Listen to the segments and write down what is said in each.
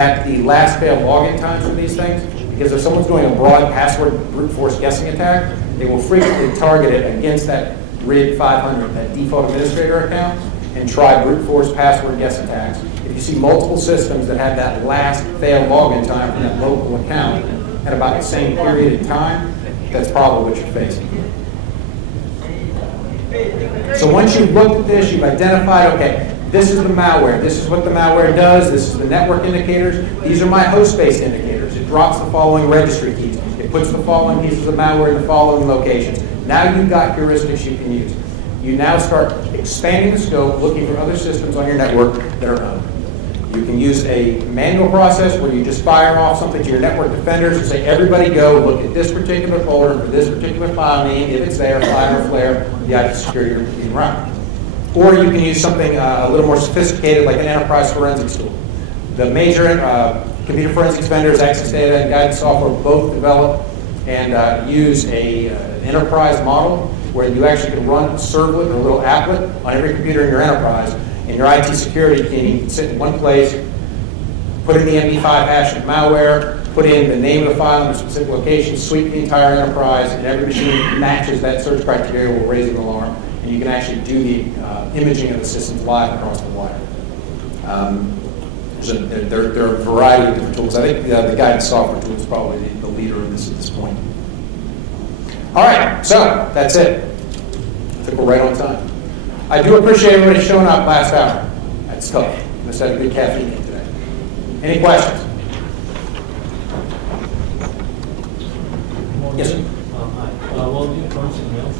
at the last fail login times for these things, because if someone's doing a broad password brute force guessing attack, they will frequently target it against that RID 500, that default administrator account, and try brute force password guess attacks. If you see multiple systems that have that last fail login time from that local account at about the same period of time, that's probably what you're facing. So once you've looked at this, you've identified, okay, this is the malware, this is what the malware does, this is the network indicators, these are my host-based indicators. It drops the following registry keys. It puts the following pieces of malware in the following locations. Now you've got heuristics you can use. You now start expanding the scope, looking for other systems on your network that are owned. You can use a manual process where you just fire off something to your network defenders and say, everybody go look at this particular folder for this particular file name, if it's there, file or flare, the IT security routine run. Or you can use something a little more sophisticated like an enterprise forensics tool. The major computer forensics vendors, Access Data and Guidance Software, both develop and use an enterprise model where you actually can run a servlet or a little applet on every computer in your enterprise, and your IT security team can sit in one place, put in the MD5 hash of malware, put in the name of the file in a specific location, sweep the entire enterprise, and every machine that matches that search criteria will raise an alarm, and you can actually do the imaging of the systems live across the wire. So there are a variety of different tools. I think the Guidance Software tool is probably the leader of this at this point. All right, so that's it. I think we're right on time. I do appreciate everybody showing up last hour. That's tough. I must have a good caffeine today. Any questions? Yes, sir. Hi. Well, you mentioned mail.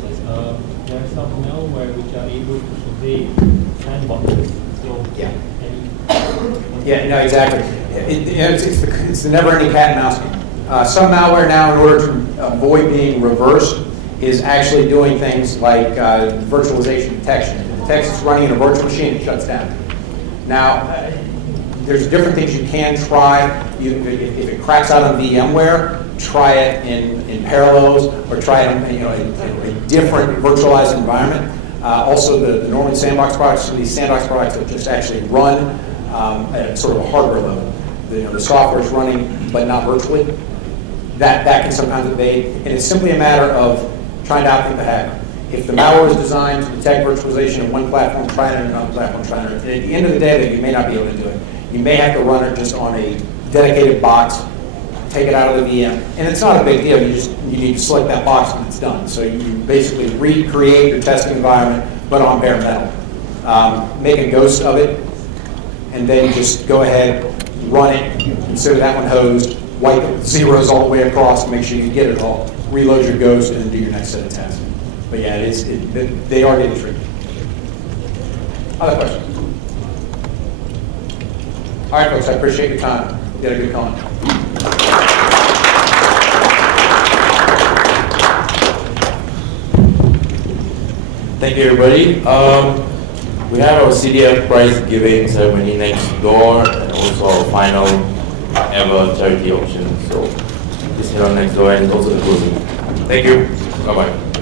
There are some malware which are able to survey sandboxes. So yeah. Yeah, no, exactly. It's the never-ending cat and mouse game. Some malware now, in order to avoid being reversed, is actually doing things like virtualization detection. If it detects it's running in a virtual machine, it shuts down. Now, there's different things you can try. If it cracks out on VMware, try it in Parallels, or try it in a different virtualized environment. Also, the Norman sandbox products, so these sandbox products that just actually run at sort of a hardware level. The software is running, but not virtually. That can sometimes evade, and it's simply a matter of trying to outthink the hacker. If the malware is designed to detect virtualization in one platform, try it on another platform, try it. At the end of the day, you may not be able to do it. You may have to run it just on a dedicated box, take it out of the VM, and it's not a big deal. You need to select that box and it's done. So you basically recreate your testing environment, but on bare metal. Make a ghost of it, and then just go ahead, run it, consider that one hosed, wipe the zeros all the way across to make sure you get it all, reload your ghost, and then do your next set of tests. But yeah, they are getting tricky. Other questions? All right, folks, I appreciate your time. You did a good comment. Thank you, everybody. We have our CDF prize giving ceremony next door, and also our final ever charity auction. So just head on next door, and it's also the closing. Thank you. Bye-bye.